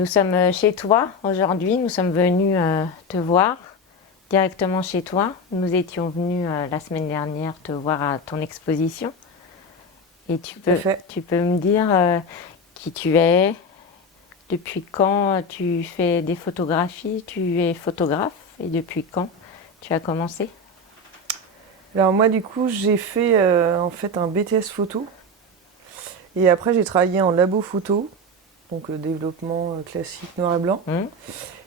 Nous sommes chez toi aujourd'hui, nous sommes venus te voir directement chez toi. Nous étions venus la semaine dernière te voir à ton exposition. Et tu peux me dire qui tu es, depuis quand tu fais des photographies, tu es photographe et depuis quand tu as commencé? Alors moi du coup j'ai fait en fait un BTS photo et après j'ai travaillé en labo photo, donc développement classique noir et blanc.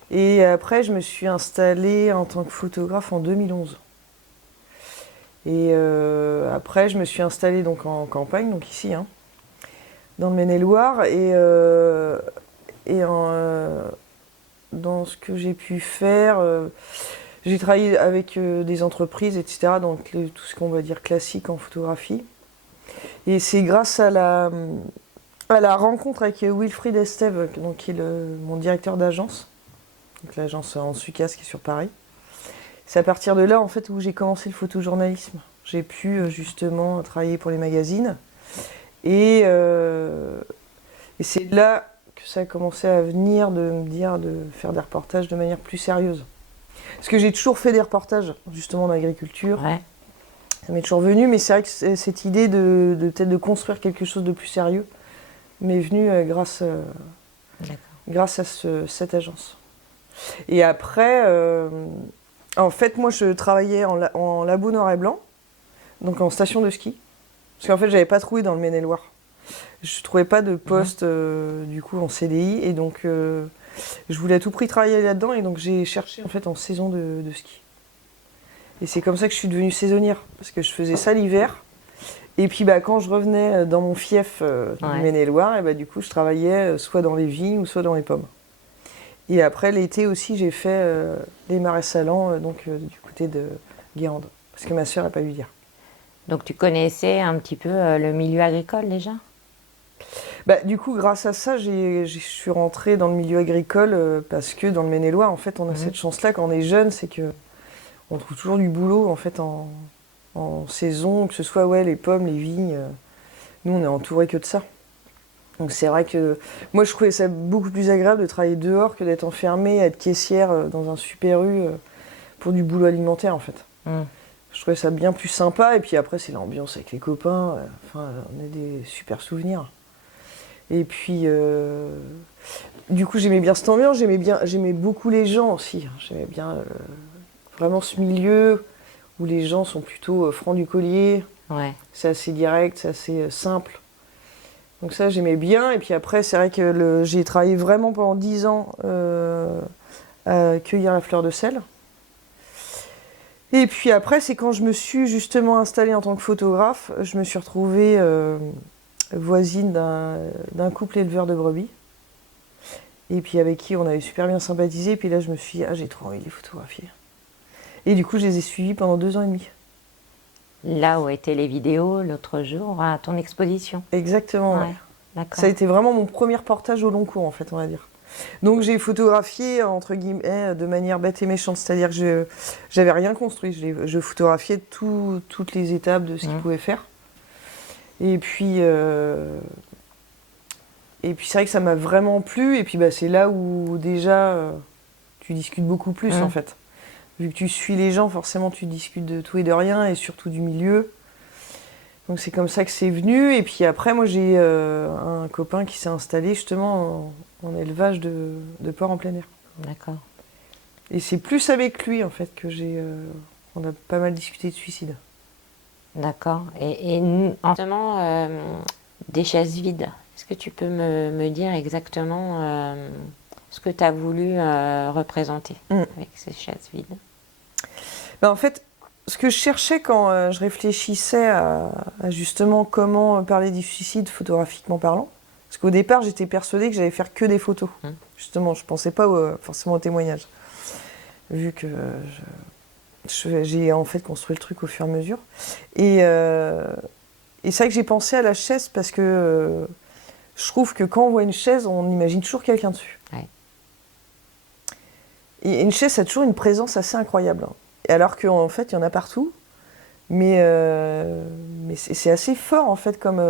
Et après je me suis installée en tant que photographe en 2011. Et après je me suis installée donc en campagne, donc ici, hein, dans le Maine-et-Loire. Dans ce que j'ai pu faire, j'ai travaillé avec des entreprises, etc. Donc tout ce qu'on va dire classique en photographie. Et c'est grâce à la rencontre avec Wilfried Estève, donc, qui est mon directeur d'agence, donc l'agence en Sucas qui est sur Paris. C'est à partir de là en fait où j'ai commencé le photojournalisme. J'ai pu justement travailler pour les magazines. Et c'est là que ça a commencé à venir de me dire de faire des reportages de manière plus sérieuse. Parce que j'ai toujours fait des reportages justement dans l'agriculture. Ouais. Ça m'est toujours venu, mais c'est vrai que cette idée de peut-être de construire quelque chose de plus sérieux m'est venue grâce à cette agence. Et après, en fait, moi, je travaillais en labo noir et blanc, donc en station de ski. Parce qu'en fait, j'avais pas trouvé dans le Maine-et-Loire. Je trouvais pas de poste, du coup, en CDI. Et donc, je voulais à tout prix travailler là-dedans. Et donc, j'ai cherché, en fait, en saison de ski. Et c'est comme ça que je suis devenue saisonnière. Parce que je faisais ça l'hiver. Et puis, quand je revenais dans mon fief du Maine-et-Loire, et du coup, je travaillais soit dans les vignes ou soit dans les pommes. Et après, l'été aussi, j'ai fait les marais salants, du côté de Guérande. Parce que ma sœur n'a pas eu dire. Donc tu connaissais un petit peu le milieu agricole déjà? Du coup, grâce à ça, je suis rentrée dans le milieu agricole parce que dans le Maine-et-Loire, en fait, on a cette chance-là quand on est jeune, c'est que on trouve toujours du boulot en fait en saison, que ce soit les pommes, les vignes. Nous, on est entouré que de ça. Donc c'est vrai que moi, je trouvais ça beaucoup plus agréable de travailler dehors que d'être enfermée, être caissière dans un Super U pour du boulot alimentaire en fait. Je trouvais ça bien plus sympa. Et puis après, c'est l'ambiance avec les copains. On a des super souvenirs. Et puis, du coup, j'aimais bien cette ambiance. J'aimais beaucoup les gens aussi. J'aimais bien vraiment ce milieu où les gens sont plutôt francs du collier. Ouais. C'est assez direct, c'est assez simple. Donc ça, j'aimais bien. Et puis après, c'est vrai que j'ai travaillé vraiment pendant 10 ans à cueillir la fleur de sel. Et puis après, c'est quand je me suis justement installée en tant que photographe, je me suis retrouvée voisine d'un couple éleveur de brebis. Et puis avec qui on avait super bien sympathisé. Et puis là, je me suis dit, j'ai trop envie de les photographier. Et du coup, je les ai suivis pendant 2 ans et demi. Là où étaient les vidéos l'autre jour à ton exposition. Exactement, ouais. D'accord. Ça a été vraiment mon premier reportage au long cours, en fait, on va dire. Donc j'ai photographié, entre guillemets, de manière bête et méchante. C'est-à-dire que j'avais rien construit. Je photographiais toutes les étapes de ce qu'ils pouvaient faire. Et puis c'est vrai que ça m'a vraiment plu. Et puis c'est là où déjà tu discutes beaucoup plus, en fait. Vu que tu suis les gens, forcément tu discutes de tout et de rien, et surtout du milieu. Donc c'est comme ça que c'est venu. Et puis après, moi j'ai un copain qui s'est installé justement en élevage de porcs en plein air. D'accord. Et c'est plus avec lui en fait que on a pas mal discuté de suicide. D'accord. Et justement, des chaises vides. Est-ce que tu peux me dire exactement ce que tu as voulu représenter avec ces chaises vides? En fait, ce que je cherchais quand je réfléchissais à justement comment parler du suicide photographiquement parlant, parce qu'au départ j'étais persuadée que j'allais faire que des photos. Justement, je pensais pas forcément au témoignage, vu que j'ai en fait construit le truc au fur et à mesure. Et c'est vrai que j'ai pensé à la chaise parce que je trouve que quand on voit une chaise, on imagine toujours quelqu'un dessus. Ouais. Et une chaise, ça a toujours une présence assez incroyable. Et alors qu'en fait, il y en a partout. Mais c'est assez fort, en fait, comme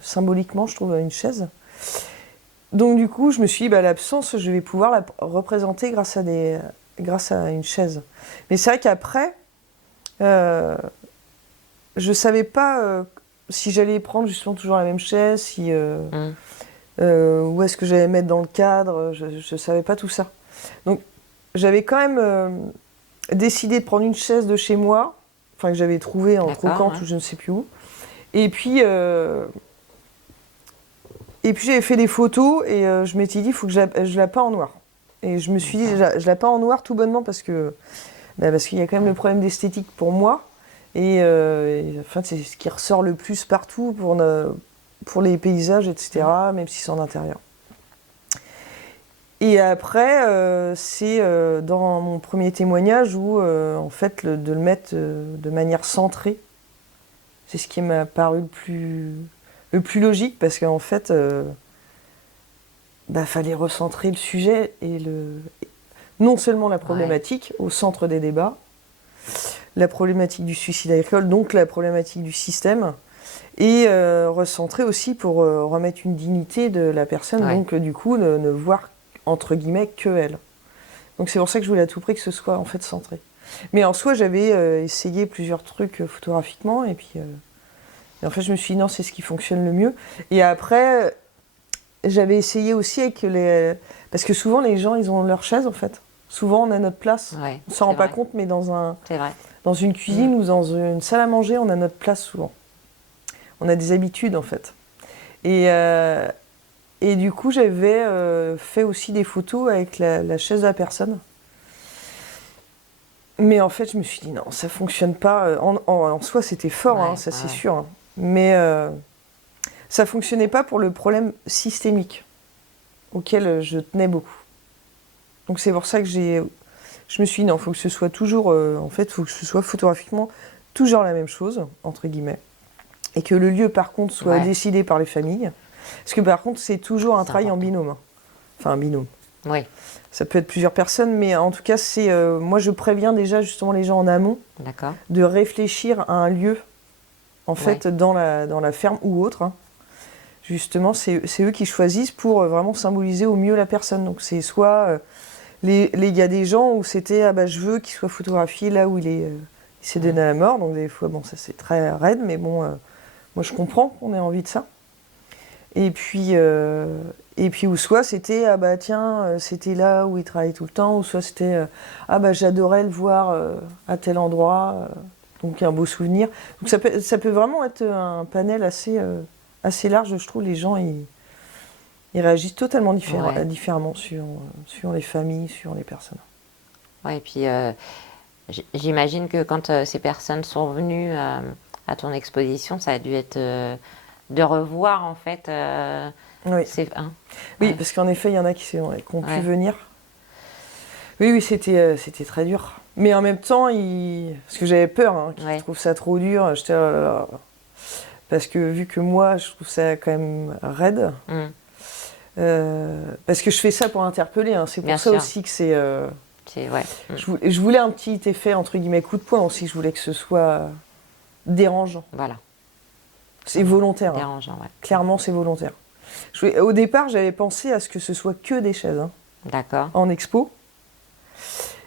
symboliquement, je trouve, une chaise. Donc du coup, je me suis dit, l'absence, je vais pouvoir la représenter grâce à une chaise. Mais c'est vrai qu'après, je savais pas si j'allais prendre justement toujours la même chaise, où est-ce que j'allais mettre dans le cadre, je savais pas tout ça. Donc j'avais quand même décidé de prendre une chaise de chez moi, que j'avais trouvée en Trocante ou je ne sais plus où. Et puis j'avais fait des photos et je m'étais dit, il faut que je la peins en noir. Et je me suis dit, je la peins en noir tout bonnement parce qu'il y a quand même le problème d'esthétique pour moi. Et c'est ce qui ressort le plus partout pour les paysages, etc., même si c'est en intérieur. Et après, c'est dans mon premier témoignage où, en fait, de le mettre de manière centrée, c'est ce qui m'a paru le plus logique, parce qu'en fait, fallait recentrer le sujet et non seulement la problématique au centre des débats, la problématique du suicide agricole, donc la problématique du système, et recentrer aussi pour remettre une dignité de la personne, donc du coup ne voir entre guillemets que elle. Donc c'est pour ça que je voulais à tout prix que ce soit en fait centré. Mais en soi, j'avais essayé plusieurs trucs photographiquement, et puis en fait je me suis dit non, c'est ce qui fonctionne le mieux. Et après, j'avais essayé aussi parce que souvent les gens ils ont leur chaise en fait. Souvent on a notre place. On s'en rend pas compte, mais dans une cuisine ou dans une salle à manger, on a notre place souvent. On a des habitudes en fait. Et du coup, j'avais fait aussi des photos avec la chaise de la personne. Mais en fait, je me suis dit non, ça fonctionne pas. En soi, c'était fort, c'est sûr. Hein. Mais ça fonctionnait pas pour le problème systémique auquel je tenais beaucoup. Donc c'est pour ça que je me suis dit non, il faut que ce soit toujours, faut que ce soit photographiquement toujours la même chose, entre guillemets. Et que le lieu, par contre, soit décidé par les familles. Parce que, par contre, c'est toujours un travail en binôme. Hein. Enfin, un binôme. Oui. Ça peut être plusieurs personnes, mais en tout cas, moi, je préviens déjà, justement, les gens en amont de réfléchir à un lieu, en fait, dans la ferme ou autre. Hein. Justement, c'est eux qui choisissent pour vraiment symboliser au mieux la personne. Donc, c'est soit... Il y a des gens où c'était je veux qu'il soit photographié là où il s'est donné à la mort. Donc, des fois, ça c'est très raide, mais bon... moi, je comprends qu'on ait envie de ça. Et puis ou soit c'était, c'était là où il travaillait tout le temps, ou soit c'était, j'adorais le voir à tel endroit, donc un beau souvenir. Donc ça peut vraiment être un panel assez large, je trouve. Les gens, ils réagissent totalement différemment sur les familles, sur les personnes. Ouais, et puis j'imagine que quand ces personnes sont venues à ton exposition, ça a dû être de revoir en fait. Oui, parce qu'en effet, il y en a qui ont pu venir. Oui, c'était très dur. Mais en même temps, parce que j'avais peur qu'ils trouvent ça trop dur. J'étais parce que vu que moi, je trouve ça quand même raide. Parce que je fais ça pour interpeller. Hein. C'est pour ça aussi que c'est. Je voulais un petit effet entre guillemets coup de poing aussi. Je voulais que ce soit dérangeant. Voilà. C'est volontaire. Dérangeant, Clairement, c'est volontaire. Au départ, j'avais pensé à ce que ce soit que des chaises. Hein, d'accord. En expo.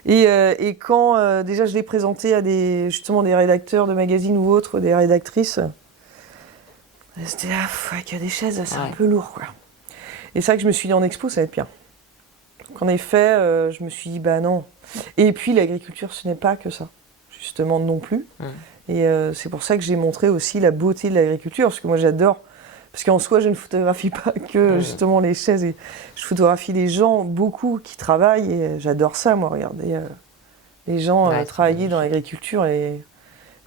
Et quand déjà je l'ai présenté à justement des rédacteurs de magazines ou autres, des rédactrices, c'était qu'il y a des chaises, c'est un peu lourd, quoi. Et c'est vrai que je me suis dit en expo, ça va être bien. Donc en effet, je me suis dit non. Et puis l'agriculture, ce n'est pas que ça, justement non plus. Et c'est pour ça que j'ai montré aussi la beauté de l'agriculture, parce que moi j'adore. Parce qu'en soi, je ne photographie pas que justement les chaises. Et je photographie des gens, beaucoup, qui travaillent. Et j'adore ça, moi, regarder les gens travailler dans l'agriculture et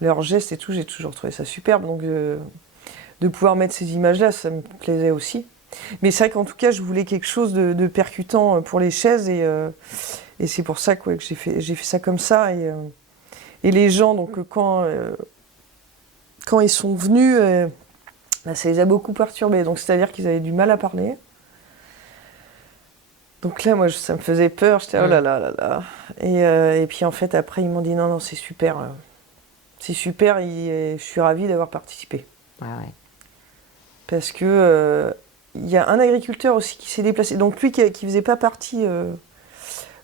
leurs gestes et tout. J'ai toujours trouvé ça superbe. Donc de pouvoir mettre ces images-là, ça me plaisait aussi. Mais c'est vrai qu'en tout cas, je voulais quelque chose de percutant pour les chaises. Et c'est pour ça que j'ai fait ça comme ça. Et les gens, donc quand ils sont venus... ça les a beaucoup perturbés, donc c'est-à-dire qu'ils avaient du mal à parler. Donc là, moi, ça me faisait peur, j'étais oh là là là là. Et puis en fait, après, ils m'ont dit non, c'est super. C'est super, je suis ravie d'avoir participé. Ouais. Parce que il y a un agriculteur aussi qui s'est déplacé, donc lui qui faisait pas partie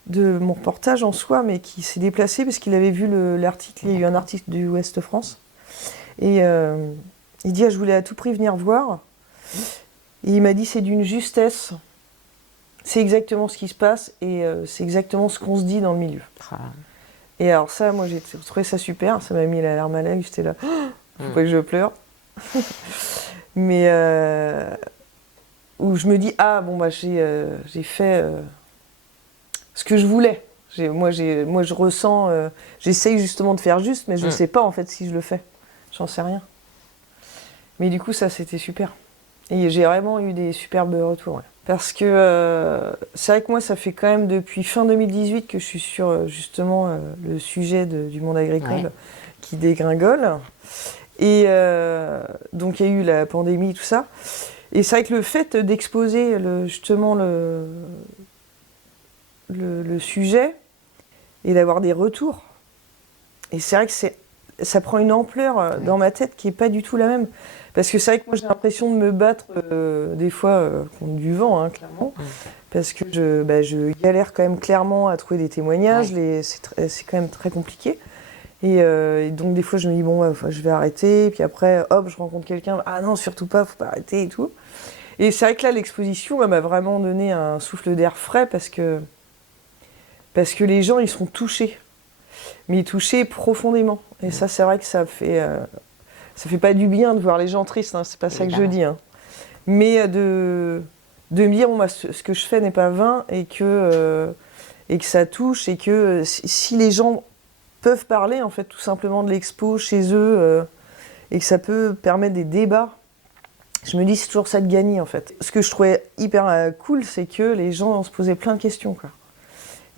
de mon reportage en soi, mais qui s'est déplacé parce qu'il avait vu l'article, il y a eu un article du Ouest France, et il dit je voulais à tout prix venir voir, et il m'a dit c'est d'une justesse, c'est exactement ce qui se passe, et c'est exactement ce qu'on se dit dans le milieu. Et alors ça, moi j'ai trouvé ça super, ça m'a mis la larme à l'œil, j'étais là, faut pas que je pleure. Mais où je me dis j'ai fait ce que je voulais. Moi je ressens, j'essaye justement de faire juste, mais je ne sais pas en fait si je le fais. J'en sais rien. Mais du coup ça c'était super. Et j'ai vraiment eu des superbes retours. Ouais. Parce que c'est vrai que moi ça fait quand même depuis fin 2018 que je suis sur justement le sujet du monde agricole qui dégringole. Et donc il y a eu la pandémie, tout ça. Et c'est vrai que le fait d'exposer justement le sujet et d'avoir des retours, et c'est vrai que ça prend une ampleur dans ma tête qui n'est pas du tout la même. Parce que c'est vrai que moi j'ai l'impression de me battre des fois contre du vent, hein, clairement. Parce que je galère quand même clairement à trouver des témoignages, c'est quand même très compliqué. Et donc des fois je me dis je vais arrêter, puis après hop je rencontre quelqu'un, ah non surtout pas, faut pas arrêter et tout. Et c'est vrai que là l'exposition elle m'a vraiment donné un souffle d'air frais parce que les gens ils sont touchés, mais touchés profondément. Et ça c'est vrai que ça fait pas du bien de voir les gens tristes, hein, c'est pas ça que je dis, hein. Mais de me dire ce que je fais n'est pas vain et que ça touche et que si les gens peuvent parler en fait tout simplement de l'expo chez eux et que ça peut permettre des débats, je me dis c'est toujours ça de gagner en fait. Ce que je trouvais hyper cool, c'est que les gens se posaient plein de questions, quoi.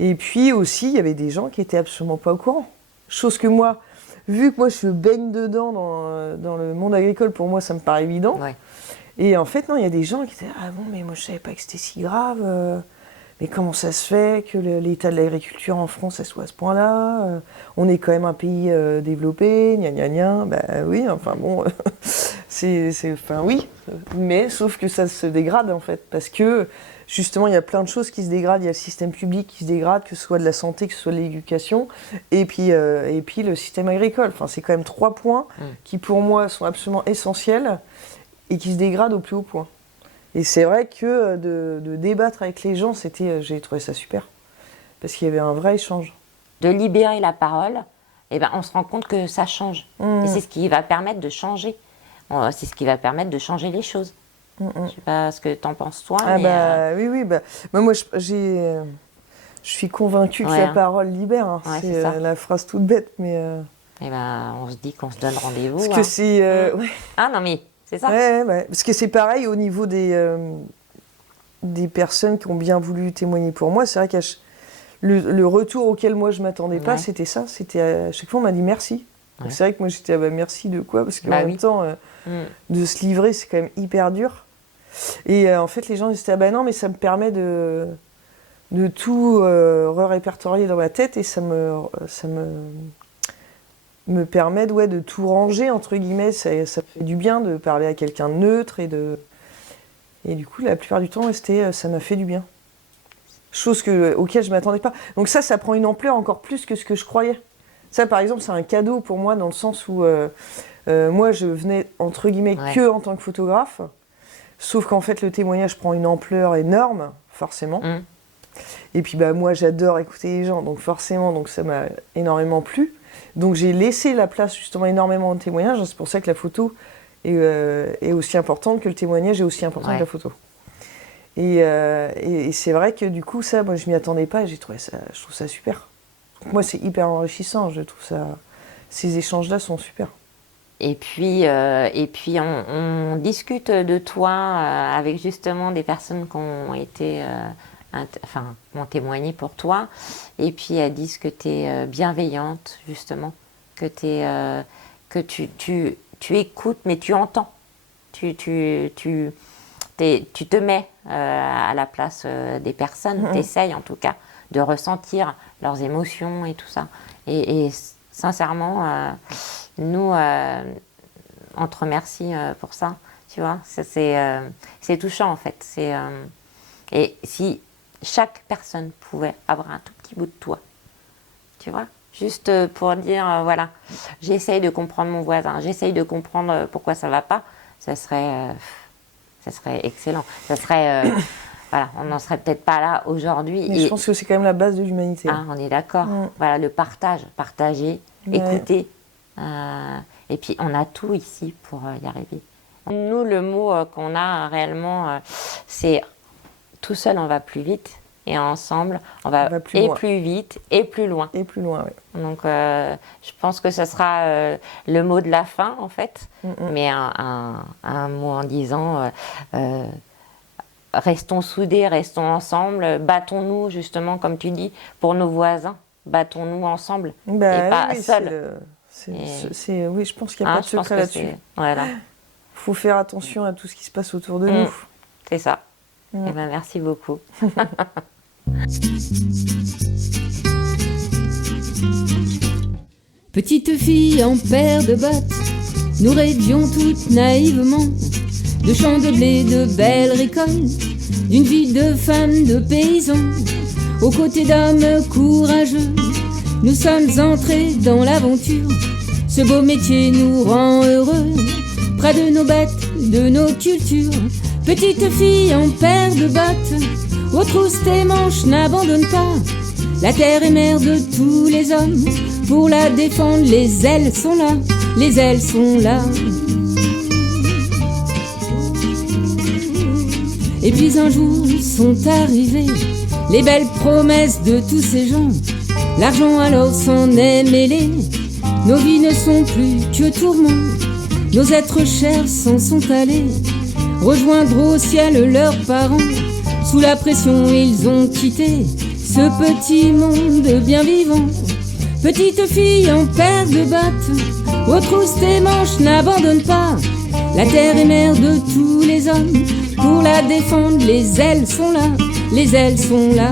Et puis aussi il y avait des gens qui étaient absolument pas au courant, chose que moi, vu que moi je baigne dedans dans le monde agricole, pour moi ça me paraît évident. Et en fait non, il y a des gens qui étaient ah bon mais moi je savais pas que c'était si grave. Mais comment ça se fait que l'état de l'agriculture en France soit à ce point-là, on est quand même un pays développé, gna gna gna. Ben oui, enfin bon, oui. Mais sauf que ça se dégrade en fait, parce que justement il y a plein de choses qui se dégradent. Il y a le système public qui se dégrade, que ce soit de la santé, que ce soit de l'éducation, et puis le système agricole. Enfin c'est quand même 3 points qui pour moi sont absolument essentiels et qui se dégradent au plus haut point. Et c'est vrai que de débattre avec les gens, j'ai trouvé ça super. Parce qu'il y avait un vrai échange. De libérer la parole, on se rend compte que ça change. Et c'est ce qui va permettre de changer. C'est ce qui va permettre de changer les choses. Je ne sais pas ce que tu en penses toi. Oui. Moi, je suis convaincue que la parole libère. Hein. C'est la phrase toute bête, mais... on se dit qu'on se donne rendez-vous. Parce que c'est... Ah non, mais... C'est ça. Parce que c'est pareil au niveau des personnes qui ont bien voulu témoigner pour moi. C'est vrai que le retour auquel moi je m'attendais pas, c'était ça. C'était à chaque fois on m'a dit merci. Donc c'est vrai que moi j'étais merci de quoi, parce qu'en même temps de se livrer c'est quand même hyper dur. Et en fait les gens disaient non mais ça me permet de tout répertorier dans ma tête et ça me permet de tout ranger, entre guillemets. Ça fait du bien de parler à quelqu'un de neutre et du coup, la plupart du temps, ça m'a fait du bien. Chose auquel je ne m'attendais pas. Donc ça prend une ampleur encore plus que ce que je croyais. Ça, par exemple, c'est un cadeau pour moi dans le sens où moi, je venais, entre guillemets, que en tant que photographe. Sauf qu'en fait, le témoignage prend une ampleur énorme, forcément. Et puis, moi, j'adore écouter les gens. Donc forcément, ça m'a énormément plu. Donc j'ai laissé la place justement énormément au témoignage. C'est pour ça que la photo est aussi importante, que le témoignage est aussi important que la photo. Et c'est vrai que du coup ça, moi je m'y attendais pas et je trouve ça super. Donc, moi c'est hyper enrichissant, je trouve ça. Ces échanges-là sont super. Et puis on discute de toi avec justement des personnes qui ont été... ont témoigné pour toi, et puis elles disent que tu es bienveillante, justement, que tu écoutes, mais tu entends. Tu te mets à la place des personnes, tu essayes en tout cas de ressentir leurs émotions et tout ça. Et sincèrement, nous, on te remercie pour ça. Tu vois, ça, c'est touchant en fait. Et si chaque personne pouvait avoir un tout petit bout de toi, tu vois, juste pour dire, voilà, j'essaye de comprendre mon voisin, j'essaye de comprendre pourquoi ça ne va pas, ça serait excellent. Ça serait, voilà, on n'en serait peut-être pas là aujourd'hui. Mais je pense que c'est quand même la base de l'humanité. Ah, on est d'accord. Voilà, le partager, écouter. Et puis, on a tout ici pour y arriver. Nous, le mot qu'on a réellement, c'est tout seul, on va plus vite. Et ensemble, on va plus vite et plus loin. Et plus loin, oui. Donc, je pense que ce sera le mot de la fin, en fait. Mais un mot en disant restons soudés, restons ensemble, battons-nous, justement, comme tu dis, pour nos voisins. Battons-nous ensemble et pas seuls. Oui, je pense qu'il n'y a pas de secret là-dessus. Voilà. Faut faire attention à tout ce qui se passe autour de nous. C'est ça. Eh ben, merci beaucoup. Petite fille en paire de bottes, nous rêvions toutes naïvement de champs de blé, de belles récoltes, d'une vie de femme, de paysan, aux côtés d'hommes courageux. Nous sommes entrés dans l'aventure, ce beau métier nous rend heureux, près de nos bêtes, de nos cultures. Petite fille en paire de bottes, retrousse tes manches, n'abandonne pas. La terre est mère de tous les hommes, pour la défendre, les ailes sont là, les ailes sont là. Et puis un jour sont arrivées les belles promesses de tous ces gens. L'argent alors s'en est mêlé, nos vies ne sont plus que tourments. Nos êtres chers s'en sont allés, rejoindre au ciel leurs parents. Sous la pression ils ont quitté ce petit monde bien vivant. Petite fille en paire de bottes, retrousse tes manches, n'abandonne pas. La terre est mère de tous les hommes, pour la défendre, les ailes sont là, les ailes sont là.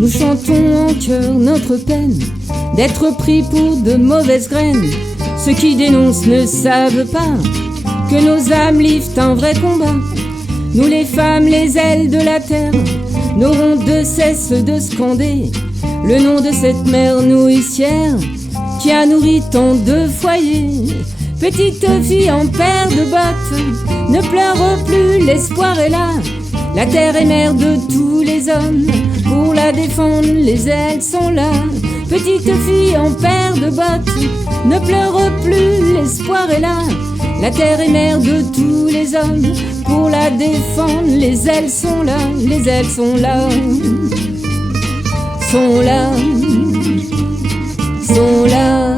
Nous chantons en chœur notre peine d'être pris pour de mauvaises graines. Ceux qui dénoncent ne savent pas que nos âmes livrent un vrai combat. Nous les femmes, les ailes de la terre, n'aurons de cesse de scander le nom de cette mère nourricière qui a nourri tant de foyers. Petite fille en paire de bottes, ne pleure plus, l'espoir est là. La terre est mère de tous les hommes, pour la défendre, les ailes sont là. Petite fille en paire de bottes, ne pleure plus, l'espoir est là. La terre est mère de tous les hommes, pour la défendre, les ailes sont là, les ailes sont là. Sont là, sont là.